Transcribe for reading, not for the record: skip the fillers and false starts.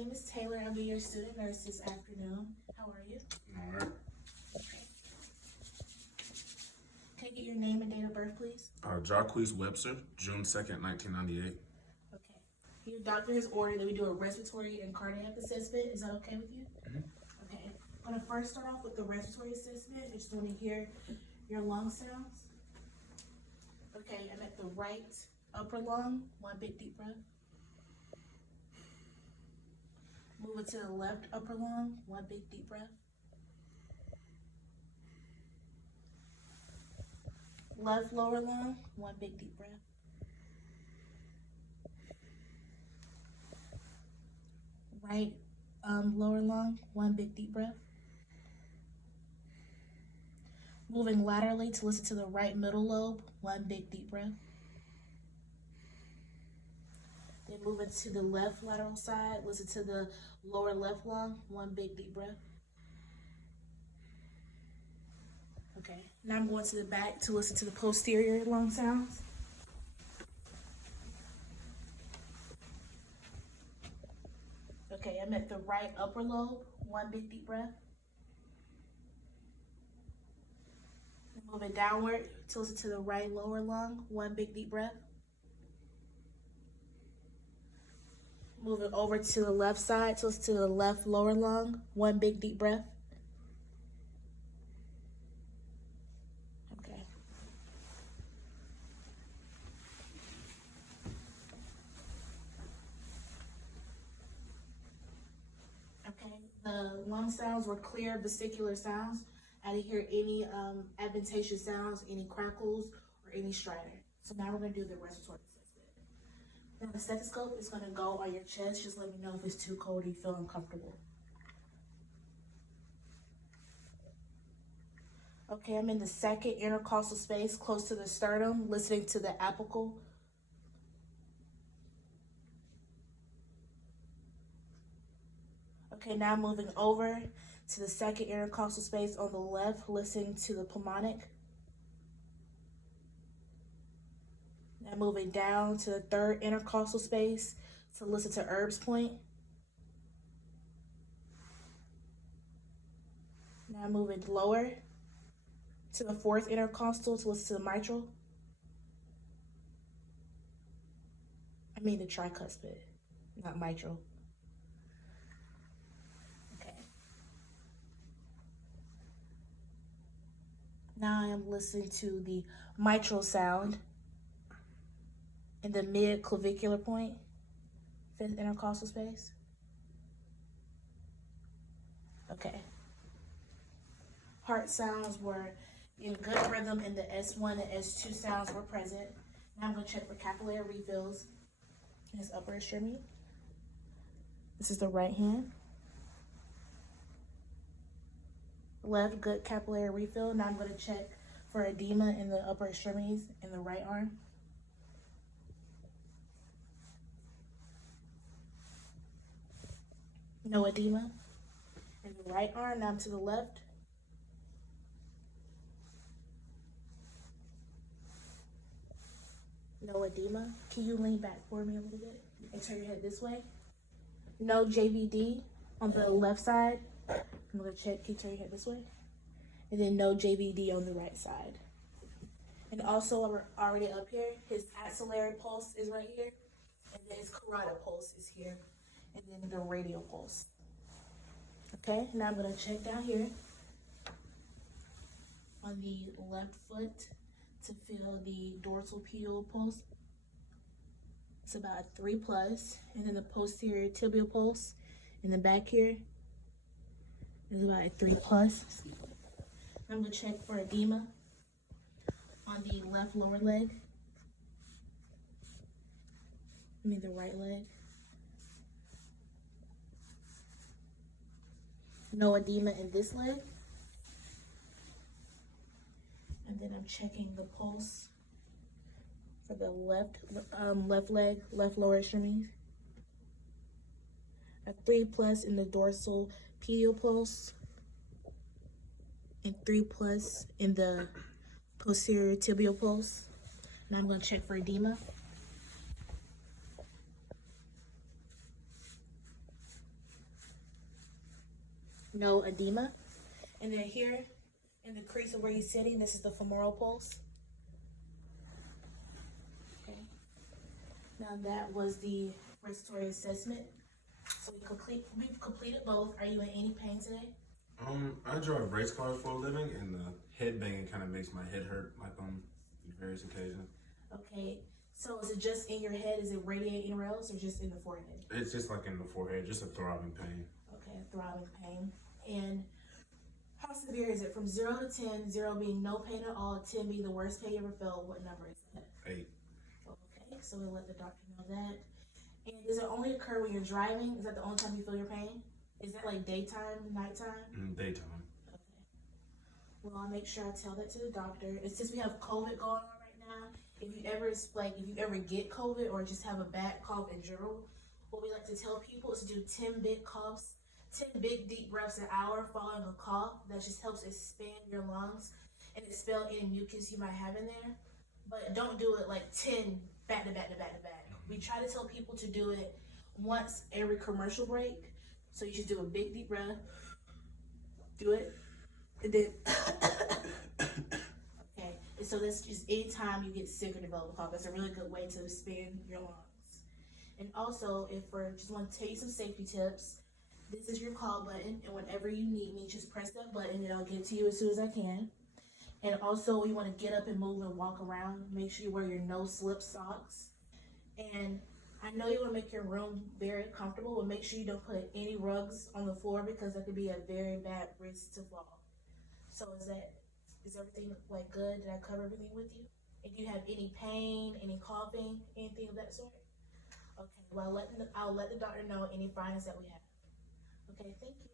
name is Taylor. I'll be your student nurse this afternoon. How are you? All right. Okay. Can I get your name and date of birth, please? Jarquez Webster, June 2nd, 1998. Okay. Your doctor has ordered that we do a respiratory and cardiac assessment. Is that okay with you? Okay. I'm going to first start off with the respiratory assessment. I just want to hear your lung sounds. Okay, I'm at the right upper lung. One big deep breath. Move it to the left upper lung. One big deep breath. Left lower lung. One big deep breath. Right lower lung. One big deep breath. Moving laterally to listen to the right middle lobe. One big deep breath. Then moving to the left lateral side. Listen to the lower left lung. One big deep breath. Okay, now I'm going to the back to listen to the posterior lung sounds. Okay, I'm at the right upper lobe. One big deep breath. Moving downward to listen to the right lower lung. One big deep breath. Moving over to the left side to listen to the left lower lung. One big deep breath. Okay. Okay, the lung sounds were clear vesicular sounds. I didn't hear any adventitious sounds, any crackles, or any stridor. So now we're going to do the respiratory assessment. Now the stethoscope is going to go on your chest. Just let me know if it's too cold or you feel uncomfortable. Okay, I'm in the second intercostal space close to the sternum, listening to the apical. Okay, now moving over to the second intercostal space on the left, listening to the pulmonic. Now moving down to the third intercostal space to listen to Erb's point. Now moving lower to the fourth intercostal to listen to the mitral. I mean the tricuspid, not mitral. Now I am listening to the mitral sound in the mid-clavicular point, fifth intercostal space. Okay. Heart sounds were in good rhythm and the S1 and S2 sounds were present. Now I'm going to check for capillary refills in his upper extremity. This is the right hand. Left, good capillary refill. Now I'm going to check for edema in the upper extremities in the right arm. No edema in the right arm. Now I'm to the left. No edema. Can you lean back for me a little bit and turn your head this way? No JVD on the left side. I'm going to check, can you turn your head this way? And then no JVD on the right side. And also, we're already up here, his axillary pulse is right here. And then his carotid pulse is here. And then the radial pulse. Okay, now I'm going to check down here on the left foot to feel the dorsal pedal pulse. It's about 3+. And then the posterior tibial pulse in the back here is about a 3+. I'm going to check for edema on the left lower leg. The right leg. No edema in this leg. And then I'm checking the pulse for the left leg, left lower extremity. A 3+ in the dorsal pedal pulse and 3+ in the posterior tibial pulse. Now I'm going to check for edema. no edema. And then here in the crease of where he's sitting, this is the femoral pulse. Okay. Now that was the respiratory assessment. So we've completed both. Are you in any pain today? I drive race cars for a living, and the head banging kind of makes my head hurt, like on various occasions. Okay. So is it just in your head? Is it radiating anywhere else, or just in the forehead? It's just like in the forehead, just a throbbing pain. Okay, throbbing pain. And how severe is it? From 0 to 10, 0 being no pain at all, 10 being the worst pain you ever felt. What number is that? 8. Okay, so we'll let the doctor know that. And does it only occur when you're driving? Is that the only time you feel your pain? Is that like daytime, nighttime? Daytime. Okay. Well, I'll make sure I tell that to the doctor. And since we have COVID going on right now, if you ever get COVID or just have a bad cough in general, what we like to tell people is to do 10 big coughs, 10 big deep breaths an hour following a cough. That just helps expand your lungs and expel any mucus you might have in there. But don't do it like 10 back to back to back to back. We try to tell people to do it once every commercial break. So you should do a big deep breath. Do it. And then okay. And so that's just anytime you get sick or develop a cough, that's a really good way to expand your lungs. And also, if we're just want to tell you some safety tips, this is your call button, and whenever you need me, just press that button and I'll get to you as soon as I can. And also, you want to get up and move and walk around. Make sure you wear your no-slip socks. And I know you want to make your room very comfortable, but make sure you don't put any rugs on the floor because that could be a very bad risk to fall. So is everything like good? Did I cover everything with you? And do you have any pain, any coughing, anything of that sort? Okay, well, I'll let the doctor know any findings that we have. Okay, thank you.